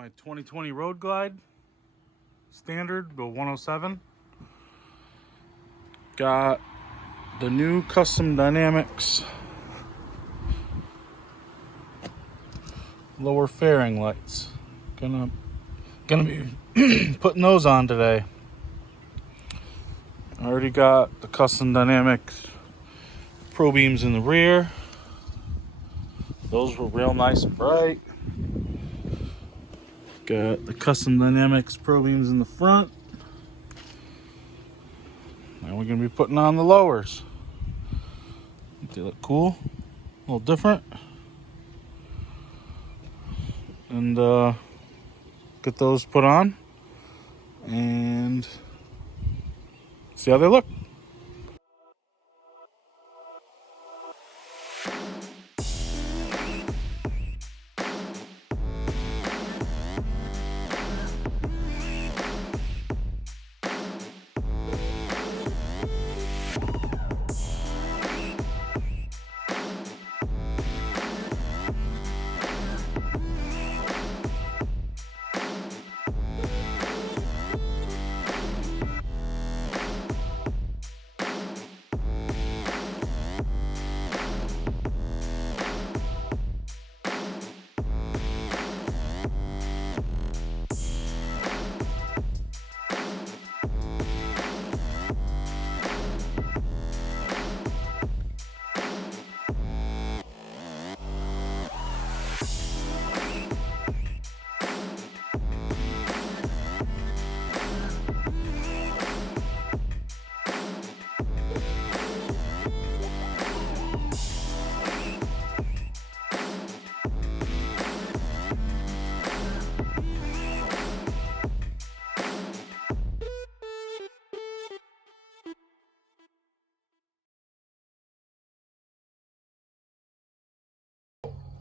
my 2020 Road Glide standard, the 107. Got the new Custom Dynamics lower fairing lights. Gonna be putting those on today. I already got the Custom Dynamics Pro beams in the rear. Those were real nice and bright. Got the Custom Dynamics Pro beams in the front. Now we're gonna be putting on the lowers. They look cool, a little different. And get those put on and see how they look.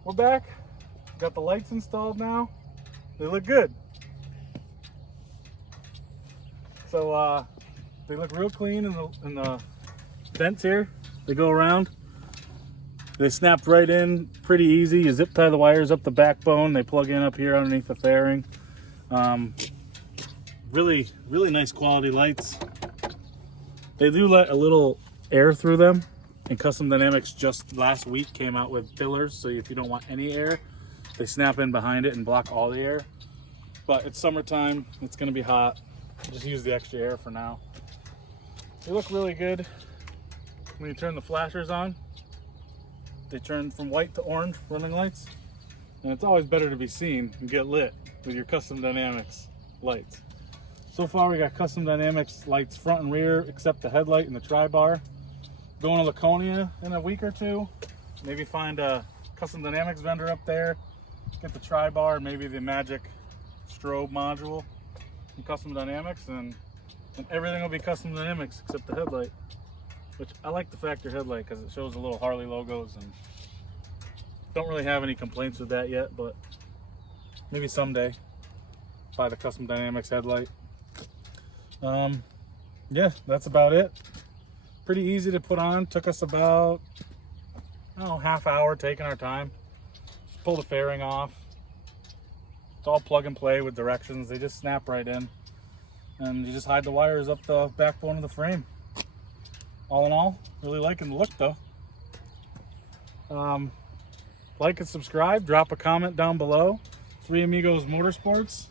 We're back. Got the lights installed now. They look good. So they look real clean in the vents here. They go around. They snapped right in pretty easy. You zip tie the wires up the backbone. They plug in up here underneath the fairing. Really nice quality lights. They do let a little air through them. And Custom Dynamics just last week came out with fillers, so if you don't want any air, they snap in behind it and block all the air. But it's summertime, it's gonna be hot. Just use the extra air for now. They look really good. When you turn the flashers on, they turn from white to orange running lights. And it's always better to be seen and get lit with your Custom Dynamics lights. So far we got Custom Dynamics lights front and rear, except the headlight and the tri-bar. Going to Laconia in a week or two. Maybe find a Custom Dynamics vendor up there. Get the tri-bar, maybe the magic strobe module from Custom Dynamics, and everything will be Custom Dynamics except the headlight. Which I like the factory headlight because it shows the little Harley logos, and don't really have any complaints with that yet, but maybe someday buy the Custom Dynamics headlight. Yeah, that's about it. Pretty easy to put on. Took us about, I don't know, half hour taking our time. Just pull the fairing off. It's all plug and play with directions. They just snap right in. And you just hide the wires up the backbone of the frame. All in all, really liking the look though. Like and subscribe. Drop a comment down below. Three Amigos Motorsports.